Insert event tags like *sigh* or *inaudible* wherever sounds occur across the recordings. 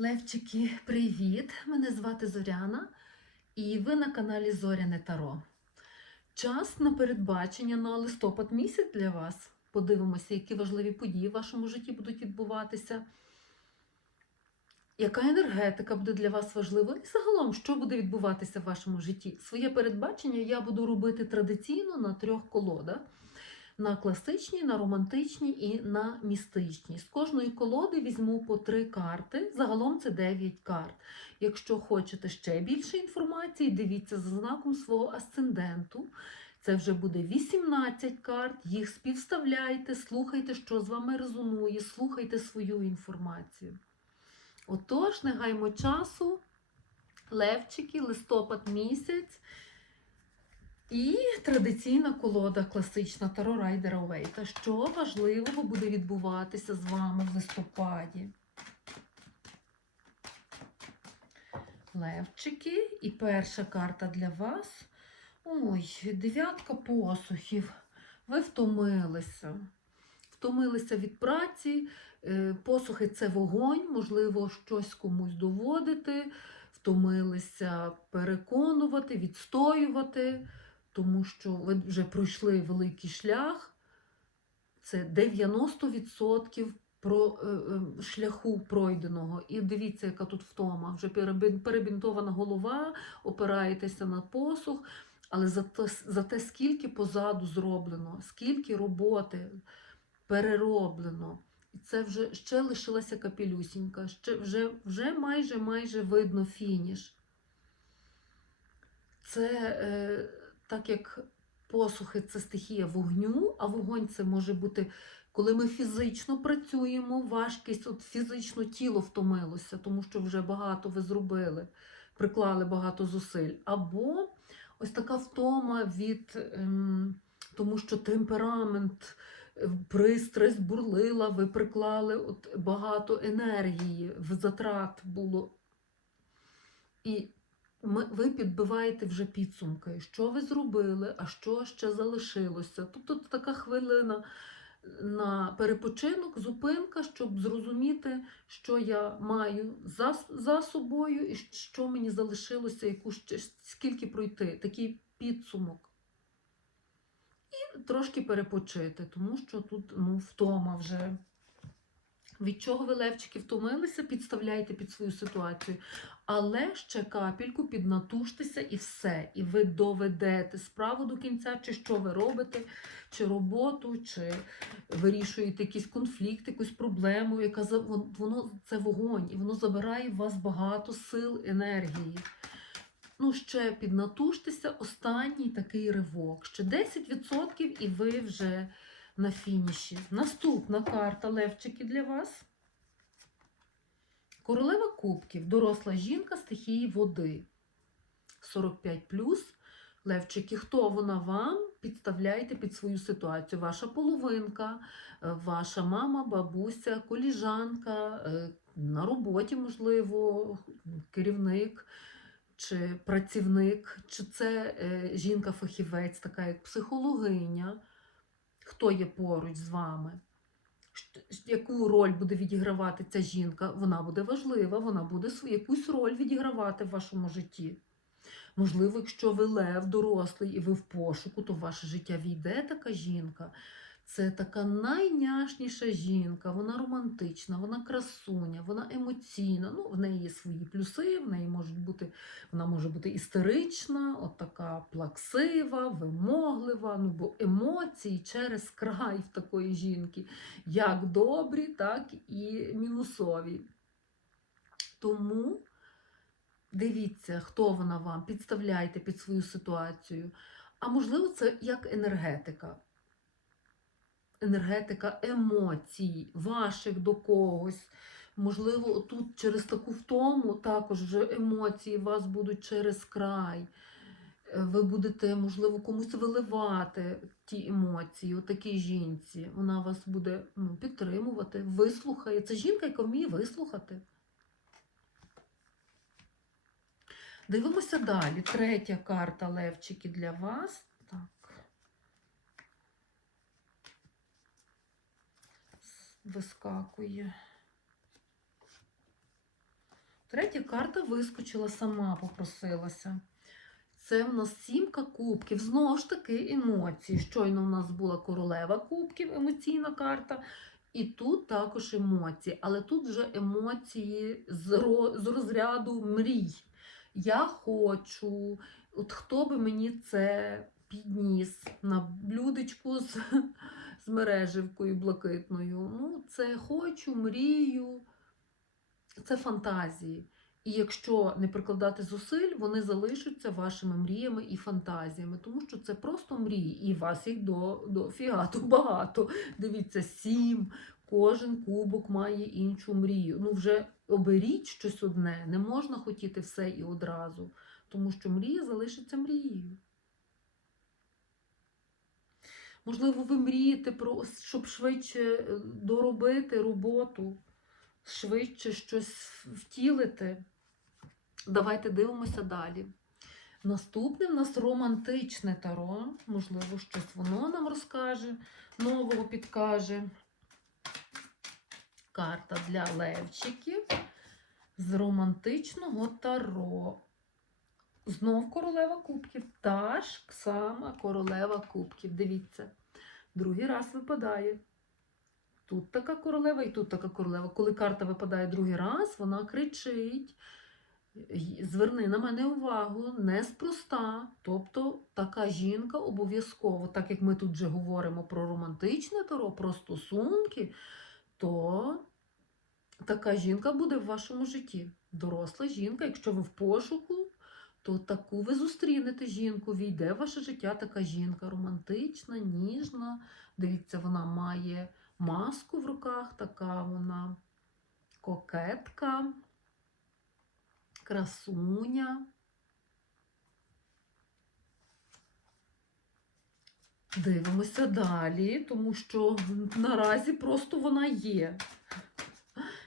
Левчики, привіт! Мене звати Зоряна, і ви на каналі Зоряне Таро. Час на передбачення на листопад місяць для вас. Подивимося, які важливі події в вашому житті будуть відбуватися. Яка енергетика буде для вас важлива? І загалом, що буде відбуватися в вашому житті? Своє передбачення я буду робити традиційно на трьох колодах на класичній, на романтичній і на містичній. З кожної колоди візьму по три карти. Загалом це 9 карт. Якщо хочете ще більше інформації, дивіться за знаком свого асценденту. Це вже буде 18 карт, їх співставляйте, слухайте, що з вами резонує, слухайте свою інформацію. Отож, не гаймо часу, левчики, листопад місяць. І традиційна колода класична Таро Райдера Уейта. Що важливого буде відбуватися з вами в листопаді? Левчики. І перша карта для вас. Ой, дев'ятка посухів. Ви втомилися. Втомилися від праці. Е, Посухи це вогонь, можливо, щось комусь доводити, втомилися переконувати, відстоювати тому що ви вже пройшли великий шлях, це 90% про, е, е, шляху пройденого. І дивіться, яка тут втома. Вже перебінтована голова, опираєтеся на посух, але за те, за те, скільки позаду зроблено, скільки роботи перероблено. І це вже ще лишилася капелюсінька, ще вже, вже майже майже видно фініш. Це е, так як посухи це стихія вогню, а вогонь це може бути, коли ми фізично працюємо, важкість, от фізично тіло втомилося, тому що вже багато ви зробили, приклали багато зусиль. Або ось така втома від ем, тому, що темперамент, е, пристрасть бурлила, ви приклали от багато енергії, в затрат було. І ви підбиваєте вже підсумки, що ви зробили, а що ще залишилося. Тобто така хвилина на перепочинок, зупинка, щоб зрозуміти, що я маю за, за собою і що мені залишилося, яку ще, скільки пройти, такий підсумок. І трошки перепочити, тому що тут ну, втома вже. Від чого ви, левчики, втомилися, підставляйте під свою ситуацію. Але ще капельку піднатужтеся і все. І ви доведете справу до кінця, чи що ви робите, чи роботу, чи вирішуєте якийсь конфлікт, якусь проблему, яка воно це вогонь, і воно забирає в вас багато сил, енергії. Ну, ще піднатужтеся, останній такий ривок. Ще 10% і ви вже на фініші. Наступна карта Левчики для вас. Королева кубків, доросла жінка стихії води. 45 Левчики, хто вона вам? Підставляйте під свою ситуацію. Ваша половинка, е, ваша мама, бабуся, коліжанка, е, на роботі, можливо, керівник чи працівник, чи це е, жінка-фахівець, така як психологиня. Хто є поруч з вами? Яку роль буде відігравати ця жінка, вона буде важлива, вона буде свою якусь роль відігравати в вашому житті. Можливо, якщо ви лев дорослий і ви в пошуку, то в ваше життя війде така жінка. Це така найняшніша жінка, вона романтична, вона красуня, вона емоційна. Ну, в неї є свої плюси, в неї можуть бути, вона може бути істерична, от така плаксива, вимоглива, ну бо емоції через край в такої жінки, як добрі, так і мінусові. Тому дивіться, хто вона вам, підставляйте під свою ситуацію. А можливо, це як енергетика. Енергетика емоцій, ваших до когось. Можливо, тут через таку втому також вже емоції вас будуть через край. Е, Ви будете, можливо, комусь виливати ті емоції, отакій жінці. Вона вас буде ну, підтримувати, вислухає. Це жінка, яка вміє вислухати. Дивимося далі. Третя карта Левчики для вас. Так. Вискакує. Третя карта вискочила сама, попросилася. Це в нас сімка кубків. Знову ж таки, емоції. Щойно в нас була королева кубків, емоційна карта. І тут також емоції. Але тут вже емоції з, розряду мрій. Я хочу, от хто би мені це підніс на блюдечку з, з мереживкою блакитною. Ну, це хочу, мрію, це фантазії. І якщо не прикладати зусиль, вони залишаться вашими мріями і фантазіями, тому що це просто мрії, і вас їх до, до фіату *laughs* багато. Дивіться, сім, кожен кубок має іншу мрію. Ну, вже оберіть щось одне, не можна хотіти все і одразу, тому що мрія залишиться мрією. Можливо, ви мрієте про щоб швидше е, доробити роботу, швидше щось втілити. Давайте дивимося далі. Наступне в нас романтичне таро. Можливо, щось воно нам розкаже, нового підкаже. Карта для левчиків з романтичного таро. Знов королева кубків. Та ж сама королева кубків. Дивіться, другий раз випадає. Тут така королева і тут така королева. Коли карта випадає другий раз, вона кричить. Зверни на мене увагу, неспроста. Тобто така жінка обов'язково, так як ми тут вже говоримо про романтичне таро, про стосунки, то така жінка буде в вашому житті. Доросла жінка, якщо ви в пошуку, то таку ви зустрінете жінку, війде в ваше життя така жінка романтична, ніжна. Дивіться, вона має маску в руках, така вона кокетка, красуня. Дивимося далі, тому що наразі просто вона є.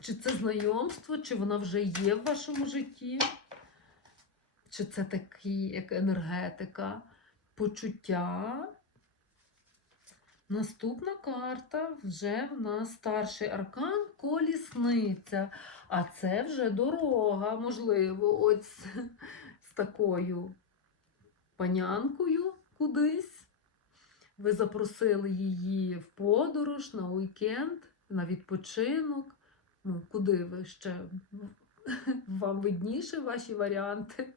Чи це знайомство, чи вона вже є в вашому житті? Чи це такі, як енергетика, почуття? Наступна карта вже в нас старший аркан колісниця. А це вже дорога, можливо, ось з, такою панянкою кудись. Ви запросили її в подорож на уікенд, на відпочинок. Ну, куди ви ще? *laughs* Вам видніше ваші варіанти,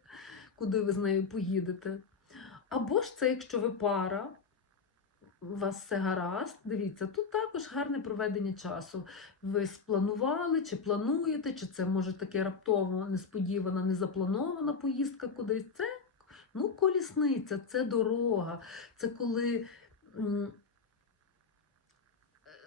куди ви з нею поїдете. Або ж це, якщо ви пара, у вас все гаразд. Дивіться, тут також гарне проведення часу. Ви спланували, чи плануєте, чи це може таке раптово, несподівана, незапланована поїздка кудись. Це ну, колісниця, це дорога. Це коли,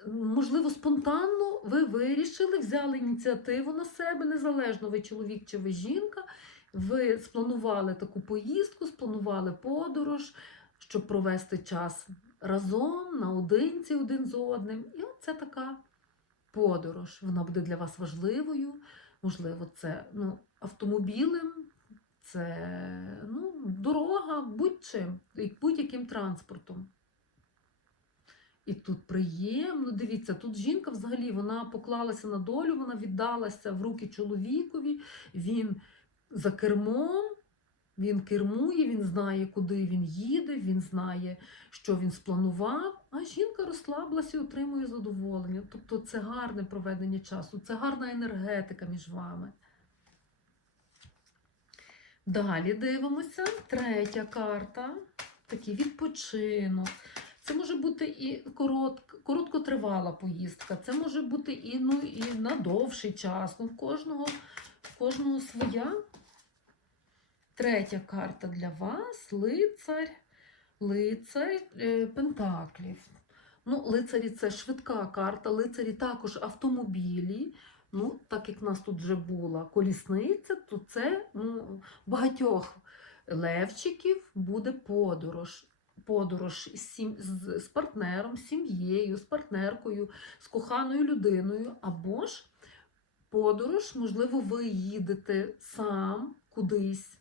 можливо, спонтанно ви вирішили, взяли ініціативу на себе, незалежно ви чоловік чи ви жінка. Ви спланували таку поїздку, спланували подорож, щоб провести час разом, наодинці один з одним. І от це така подорож. Вона буде для вас важливою. Можливо, це ну, автомобілем, це ну, дорога, будь-чим, будь-яким транспортом. І тут приємно, дивіться, тут жінка взагалі вона поклалася на долю, вона віддалася в руки чоловікові, він за кермом, він кермує, він знає, куди він їде, він знає, що він спланував, а жінка розслаблася і отримує задоволення. Тобто це гарне проведення часу, це гарна енергетика між вами. Далі дивимося. Третя карта. Такий відпочинок. Це може бути і коротк, короткотривала поїздка, це може бути і, ну, і на довший час. Ну, в, кожного, в кожного своя. Третя карта для вас лицар, лицар е, Пентаклів. Ну, лицарі це швидка карта, лицарі також автомобілі. Ну, так як в нас тут вже була колісниця, то це ну, багатьох левчиків буде подорож. Подорож з, партнером, з сім'єю, з партнеркою, з коханою людиною, або ж подорож, можливо, ви їдете сам кудись.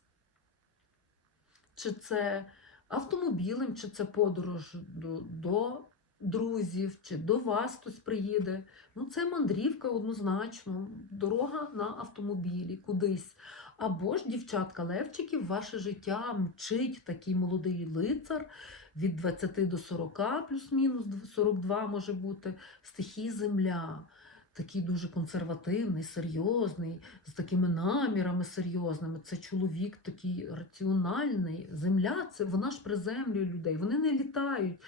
Чи це автомобілем, чи це подорож до, до друзів, чи до вас хтось приїде. Ну, це мандрівка однозначно, дорога на автомобілі кудись. Або ж дівчатка Левчиків, ваше життя мчить такий молодий лицар від 20 до 40, плюс-мінус 42 може бути, стихії земля. Такий дуже консервативний, серйозний, з такими намірами серйозними. Це чоловік такий раціональний. Земля це вона ж приземлює людей. Вони не літають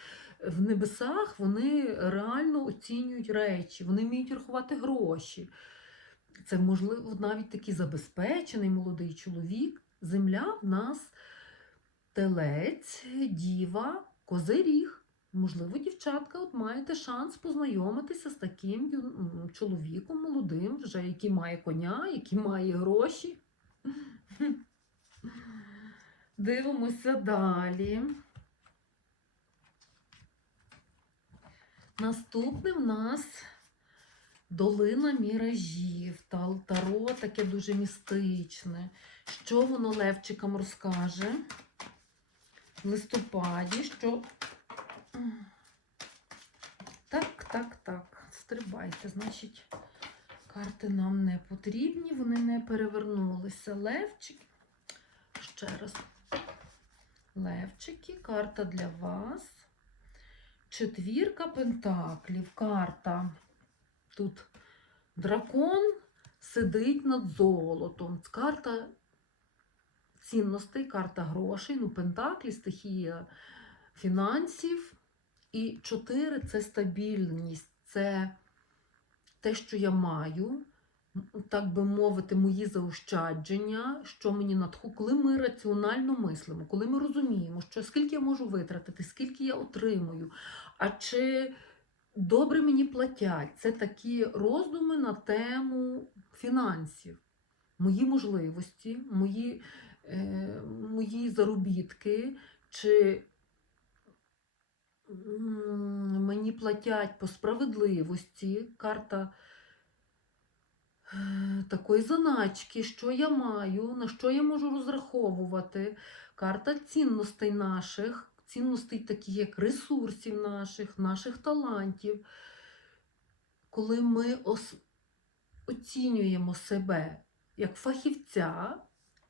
в небесах, вони реально оцінюють речі, вони вміють рахувати гроші. Це можливо навіть такий забезпечений молодий чоловік. Земля в нас телець, діва, козиріг. Можливо, дівчатка, от маєте шанс познайомитися з таким чоловіком молодим, вже який має коня, який має гроші. *laughs* Дивимося далі. Наступне в нас долина міражів. Та- Таро таке дуже містичне. Що воно Левчикам розкаже в листопаді, що. Так, так, так. Стрибайте. Значить, карти нам не потрібні, вони не перевернулися. Левчики. Ще раз. Левчики, карта для вас. Четвірка пентаклів. Карта. Тут дракон сидить над золотом. Карта цінностей, карта грошей, ну, пентаклі, стихія фінансів. І чотири це стабільність, це те, що я маю, так би мовити, мої заощадження, що мені надху, коли ми раціонально мислимо, коли ми розуміємо, що скільки я можу витратити, скільки я отримую, а чи добре мені платять. Це такі роздуми на тему фінансів, мої можливості, мої, е, мої заробітки, чи мені платять по справедливості, карта е, такої заначки, що я маю, на що я можу розраховувати, карта цінностей наших, цінностей таких як ресурсів наших, наших талантів. Коли ми оцінюємо себе як фахівця,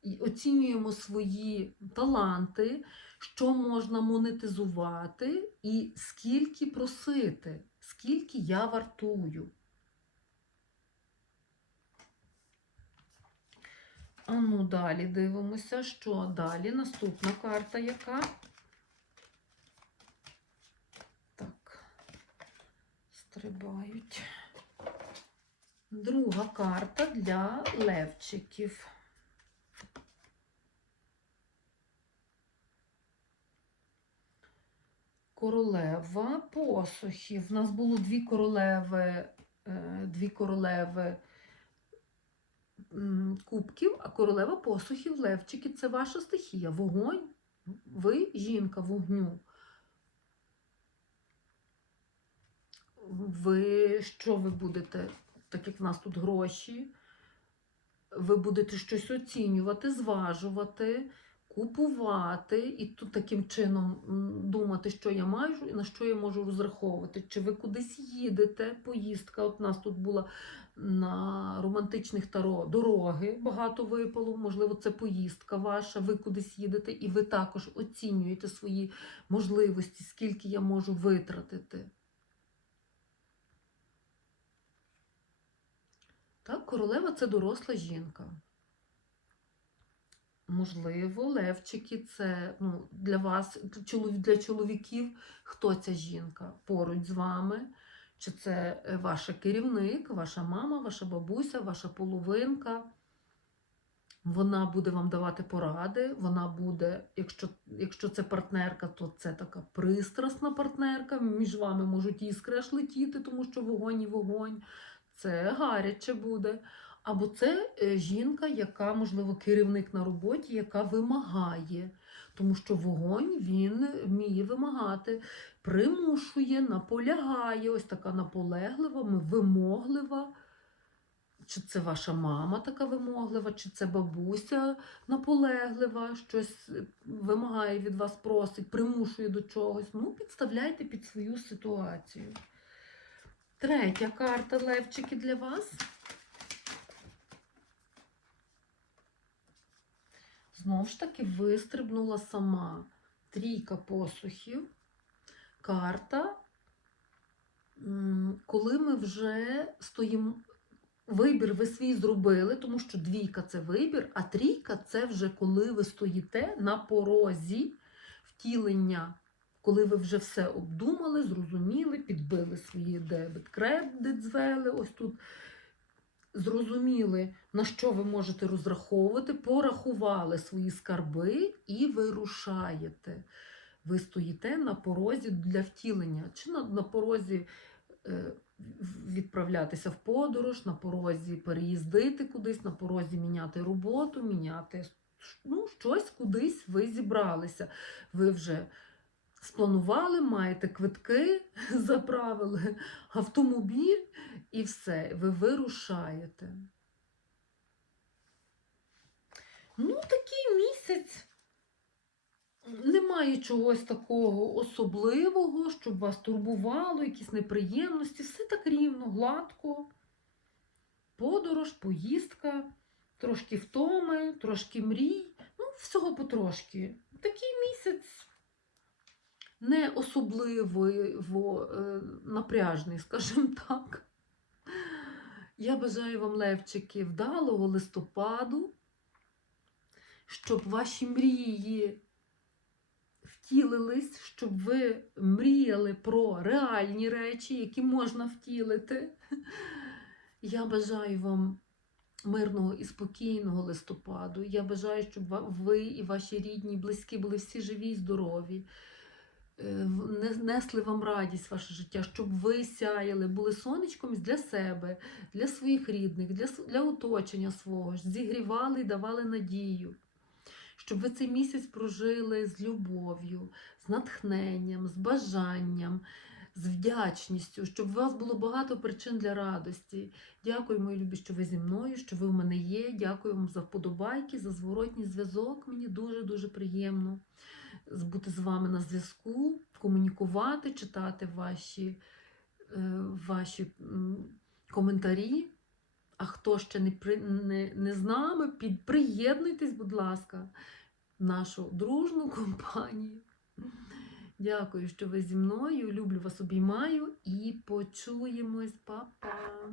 і оцінюємо свої таланти, що можна монетизувати і скільки просити, скільки я вартую. А ну далі дивимося, що далі. Наступна карта яка? Стрибають. Друга карта для левчиків. Королева посухів. У нас було дві королеви, е, дві королеви кубків, а королева посухів, левчики це ваша стихія. Вогонь. Ви жінка вогню. Ви що ви будете, так як в нас тут гроші, ви будете щось оцінювати, зважувати, купувати і тут таким чином думати, що я маю і на що я можу розраховувати. Чи ви кудись їдете? Поїздка. От у нас тут була на романтичних таро дороги, багато випало. Можливо, це поїздка ваша. Ви кудись їдете, і ви також оцінюєте свої можливості, скільки я можу витратити. Так, королева це доросла жінка. Можливо, левчики це ну, для вас, для чоловіків, хто ця жінка поруч з вами. Чи це е, ваша керівник, ваша мама, ваша бабуся, ваша половинка. Вона буде вам давати поради, вона буде, якщо, якщо це партнерка, то це така пристрасна партнерка. Між вами можуть іскри летіти, тому що вогонь і вогонь. Це гаряче буде. Або це е, жінка, яка, можливо, керівник на роботі, яка вимагає. Тому що вогонь він вміє вимагати, примушує, наполягає, ось така наполеглива, вимоглива. чи це ваша мама така вимоглива, чи це бабуся наполеглива, щось е, вимагає від вас, просить, примушує до чогось. Ну, підставляйте під свою ситуацію. Третя карта Левчики для вас. Знову ж таки, вистрибнула сама трійка посухів. Карта, коли ми вже стоїмо. Вибір ви свій зробили, тому що двійка це вибір, а трійка це вже коли ви стоїте на порозі втілення, коли ви вже все обдумали, зрозуміли, підбили свої дебет, кредит звели. Ось тут зрозуміли, на що ви можете розраховувати, порахували свої скарби і вирушаєте. Ви стоїте на порозі для втілення, чи на, на порозі е, відправлятися в подорож, на порозі переїздити кудись, на порозі міняти роботу, міняти ну, щось кудись ви зібралися. Ви вже спланували, маєте квитки, *laughs* заправили автомобіль і все, ви вирушаєте. Ну, такий місяць. Немає чогось такого особливого, щоб вас турбувало, якісь неприємності. Все так рівно, гладко. Подорож, поїздка, трошки втоми, трошки мрій. Ну, всього потрошки. Такий місяць не особливо е, напряжний, *laughs* скажімо так. Я бажаю вам, Левчики, вдалого листопаду, щоб ваші мрії втілились, щоб ви мріяли про реальні речі, які можна втілити. Я бажаю вам мирного і спокійного листопаду. Я бажаю, щоб ви і ваші рідні, близькі були всі живі і здорові. Е, не- Несли вам радість ваше життя, щоб ви сяяли, були сонечком для себе, для своїх рідних, для, для оточення свого, зігрівали і давали надію щоб ви цей місяць прожили з любов'ю, з натхненням, з бажанням, з вдячністю, щоб у вас було багато причин для радості. Дякую, мої любі, що ви зі мною, що ви в мене є. Дякую вам за вподобайки, за зворотній зв'язок. Мені дуже-дуже приємно бути з вами на зв'язку, комунікувати, читати ваші, е, ваші коментарі. А хто ще не, не, не з нами, під, приєднуйтесь, будь ласка, в нашу дружну компанію. Дякую, що ви зі мною. Люблю вас, обіймаю і почуємось, Па-па!